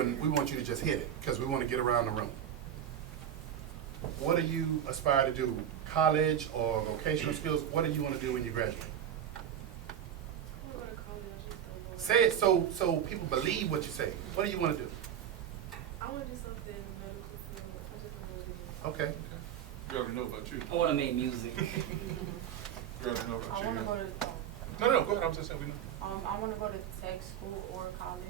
and we want you to just hit it, because we want to get around the room. What do you aspire to do? College or vocational skills? What do you want to do when you graduate? Say it so people believe what you say. What do you want to do? I want to do something in the medical field. I just don't know what it is. Okay. You already know about you. I want to make music. You already know about I you. want to go to, No, go ahead. I'm just saying we know. I want to go to tech school or college,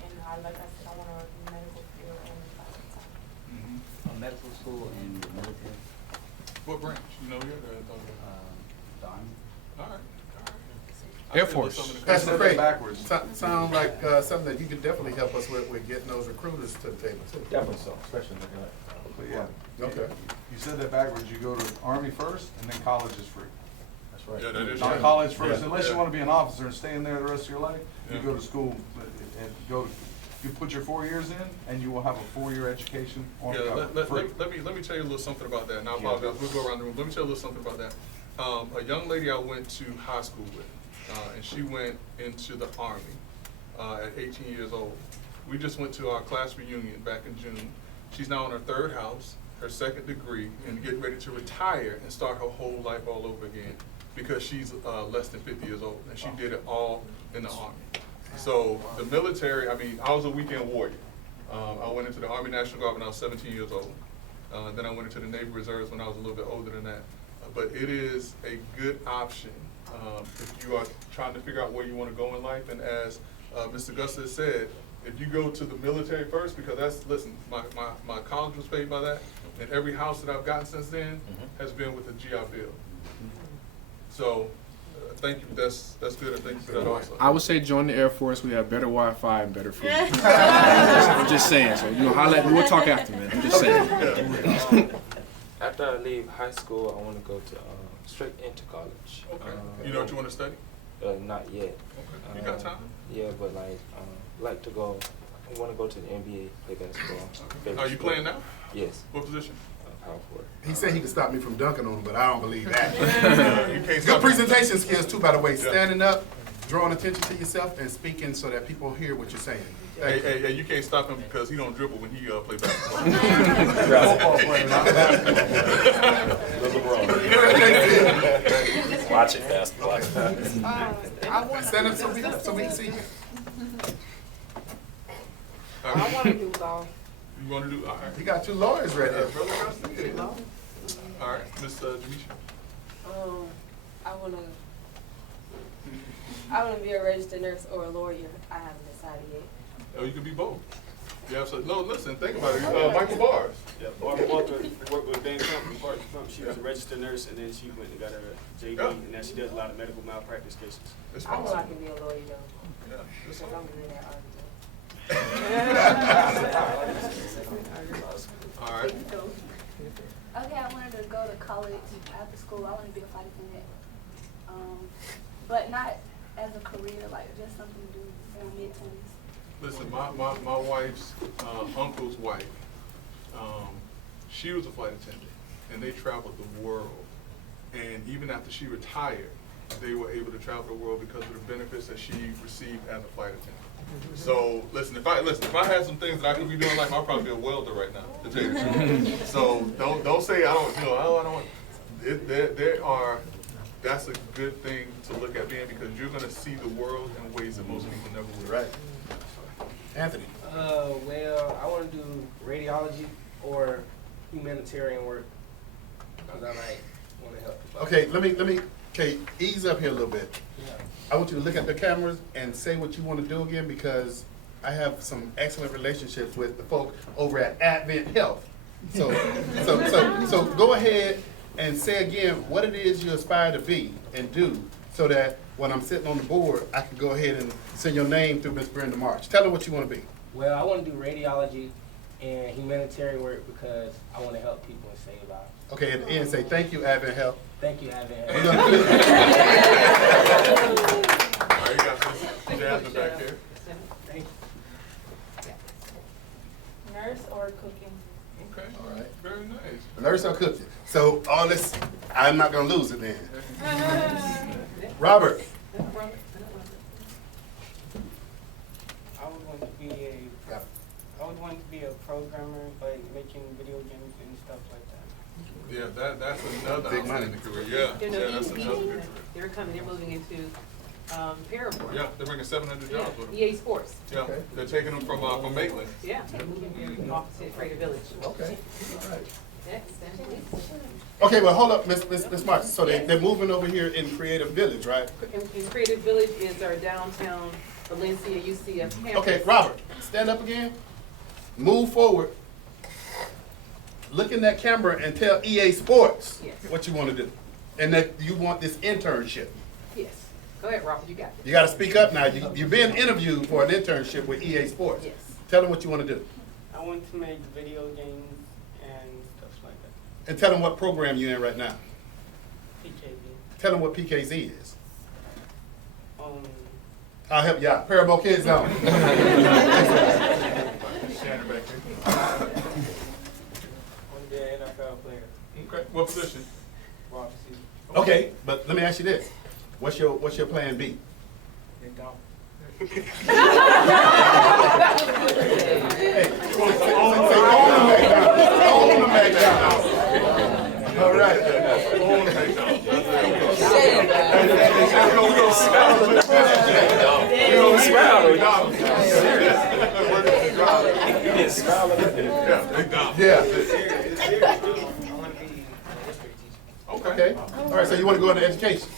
and like I said, I want to work in the medical field and private time. Mm-hmm. A medical school and the military. What branch? You know yet? The Army. All right. Air Force. Pastor Craig, backwards. sound like something that you could definitely help us with getting those recruiters to the table too. Definitely so, especially looking at. But yeah, Okay. you said that backwards. You go to Army first, and then college is free. That's right. Yeah, that is Not right. college first, Yeah. unless you Yeah. want to be an officer and stay in there the rest of your life. You Yeah. go to school and you put your 4 years in, and you will have a 4-year education on Yeah, free. let me tell you a little something about that, and I apologize, we'll go around the room. Let me tell you a little something about that. A young lady I went to high school with, and she went into the Army at 18 years old. We just went to our class reunion back in June. She's now in her 3rd house, her 2nd degree, and getting ready to retire and start her whole life all over again because she's less than 50 years old, and she did it all in the Army. So the military, I mean, I was a weekend warrior. I went into the Army National Guard when I was 17 years old. Then I went into the Navy Reserves when I was a little bit older than that. But it is a good option if you are trying to figure out where you want to go in life. And as Mr. Gus has said, if you go to the military first, because listen, my college was paid by that, and every house that I've gotten since then has been with a GI Bill. So thank you, that's good, and thank you for that also. I would say join the Air Force. We have better Wi-Fi and better food. I'm just saying. So holla at me. We'll talk after, man. I'm just saying. After I leave high school, I want to go to straight into college. Okay. You know what you want to study? Not yet. Okay. You got time? Yeah, but like to go. I want to go to the NBA, play basketball. Are you playing now? Yes. What position? Power forward. He said he could stop me from dunking on him, but I don't believe that. You can't Good stop me. presentation skills too, by the way. Yeah. Standing up, drawing attention to yourself, and speaking so that people hear what you're saying. Hey, you can't stop him because he don't dribble when he play basketball. Watch it, basketball. Stand up so we can see you. All I right. want to do golf. You want to do? All right. You got 2 lawyers right there. Brother Rusty. All right, Miss Jamisha. I want to be a registered nurse or a lawyer. I haven't decided yet. Oh, you could be both. Yeah, absolutely. No, listen, think about it. Michael Bars. Yeah, Barbara Walker worked with Dan Trump. She was a registered nurse, and then she went and got her JD, Yeah. and now she does a lot of medical malpractice cases. It's I know I possible. can be a lawyer though. Yeah, it's Because I'm good at arguing. all right. Okay, I wanted to go to college after school. I want to be a flight attendant, but not as a career, like just something to do in my mid-20s. Listen, my wife's uncle's wife, she was a flight attendant, and they traveled the world. And even after she retired, they were able to travel the world because of the benefits that she received as a flight attendant. So listen, if I had some things that I could be doing, like I'd probably be a welder right now, to tell you the truth. So don't say I don't want. That's a good thing to look at being, because you're going to see the world in ways that most people never would. Right. Anthony. Well, I want to do radiology or humanitarian work because I want to help people. Okay, ease up here a little bit. Yeah. I want you to look at the cameras and say what you want to do again, because I have some excellent relationships with the folk over at Advent Health. So go ahead and say again what it is you aspire to be and do, so that when I'm sitting on the board, I can go ahead and send your name through Miss Brenda March. Tell her what you want to be. Well, I want to do radiology and humanitarian work because I want to help people and save lives. Okay, at the end, say thank you, Advent Health. Thank you, Advent. All right, you got some Jasmine back here. Thank you. Nurse or cooking? Okay. All right. Very nice. Nurse or cooking. So all this, I'm not gonna lose it then. Robert. I would want to be a want to be a programmer, like making video games and stuff like that. Yeah, that's another Big money. outstanding career, yeah. You know, Yeah, that's another big career. they're moving into, Paramore. Yeah, they're bringing 700 Yeah, jobs with them. EA Sports. Yeah, Okay. they're taking them from Maitland. Yeah, they're moving off to Creative Village. Okay, all right. Next, and please. Okay, well, hold up, Miss Martin. So they're moving over here in Creative Village, right? In Creative Village is our downtown Valencia UCF campus. Okay, Robert, stand up again. Move forward. Look in that camera and tell EA Sports Yes. what you want to do. And that you want this internship. Yes. Go ahead, Robert, you got it. You got to speak up now. You're being interviewed for an internship with EA Sports. Yes. Tell them what you want to do. I want to make video games and stuff like that. And tell them what program you're in right now. PKB. Tell them what PKZ is. Um, I'll help you out. Parable Kids Zone. Shannon back there. want to be an NFL player. Okay, what position? Wide receiver. Okay, but let me ask you this. What's your plan B? You're dumb. Hey, say, own the McDonald's. Own the McDonald's. All right. Own the McDonald's. Yeah. I want to be a history teacher. Okay. All right. So you want to go into education?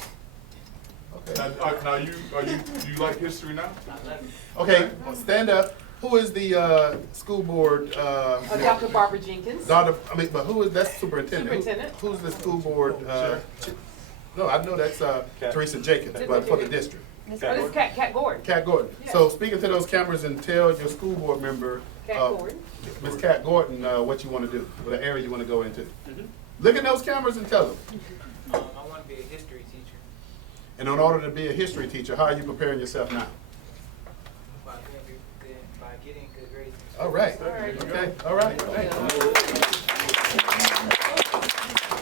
Okay. Now you like history now? I love it. Okay. Well, stand up. Who is the school board? Dr. Barbara Jenkins. But who is that superintendent? Superintendent. Who's the school board? No, I know that's Teresa Jacobs, but for the district. Oh, this is Cat Gordon. Cat Gordon. Yeah. So speaking to those cameras and tell your school board member, Cat Gordon. Ms. Cat Gordon, what you want to do, what area you want to go into. Look at those cameras and tell them. I want to be a history teacher. And in order to be a history teacher, how are you preparing yourself now? By getting good grades. All right. All right. Okay. All right. Thank you.